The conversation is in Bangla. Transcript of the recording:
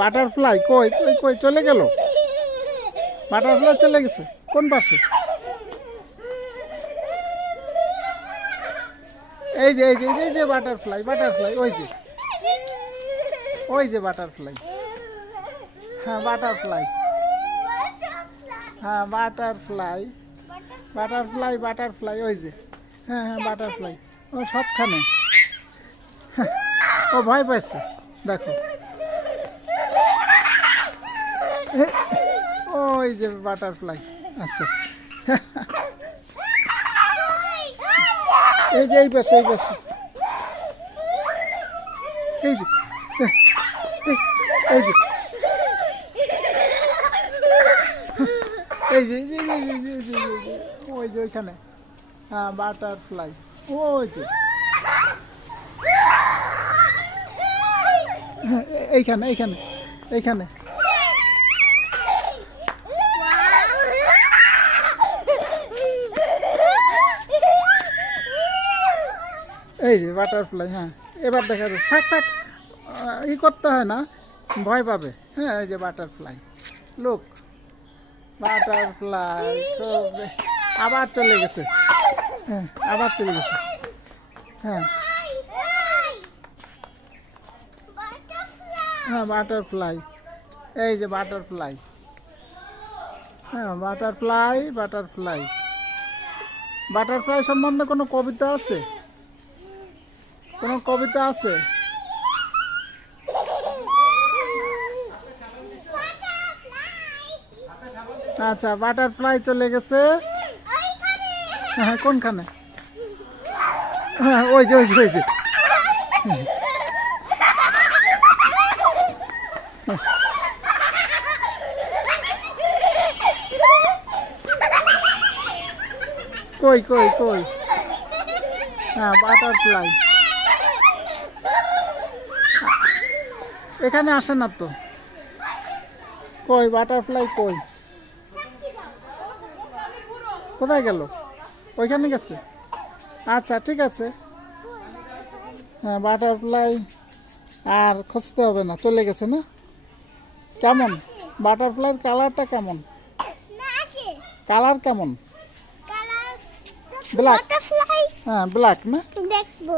বাটারফ্লাই কই কই কই চলে গেল, বাটারফ্লাই চলে গেছে কোন পাশে? এই যে এই যে এই যে বাটারফ্লাই, বাটারফ্লাই ওই যে, ওই যে বাটারফ্লাই। হ্যাঁ বাটারফ্লাই, হ্যাঁ বাটারফ্লাই, বাটারফ্লাই, বাটারফ্লাই ওই যে, হ্যাঁ হ্যাঁ বাটারফ্লাই। ও সবখানে, ও ভয় পাচ্ছে দেখো, ওই যে বাটারফ্লাই। আচ্ছা এই যে এই পাশে, এই পাশে, এই যে এই যে এই যে ওই যে ওইখানে, হ্যাঁ বাটারফ্লাই ওই যে, এইখানে এইখানে এইখানে, এই যে বাটারফ্লাই। হ্যাঁ এবার দেখা যাচ্ছে, থাক থাক ই করতে হয় না, ভয় পাবে। হ্যাঁ এই যে বাটারফ্লাই, লোক বাটারফ্লাই আবার চলে গেছে, হ্যাঁ আবার চলে গেছে। হ্যাঁ হ্যাঁ বাটারফ্লাই, এই যে বাটারফ্লাই, হ্যাঁ বাটারফ্লাই, বাটারফ্লাই। বাটারফ্লাই সম্বন্ধে কোনো কবিতা আছে? কোনো কবিতা আছে? আচ্ছা বাটারফ্লাই চলে গেছে, হ্যাঁ কোনখানে? হ্যাঁ ওই যে ওই যে ওই যে, কই কই কই, হ্যাঁ বাটারফ্লাই এখানে আসে না তো, কই বাটারফ্লাই কই, কোথায় গেল? ওইখানে গেছে। আচ্ছা ঠিক আছে, হ্যাঁ বাটারফ্লাই আর খুঁজতে হবে না, চলে গেছে না? কেমন বাটারফ্লাইয়ের কালারটা কেমন? কালার কেমন? ব্ল্যাক, হ্যাঁ ব্ল্যাক না? দেখবো।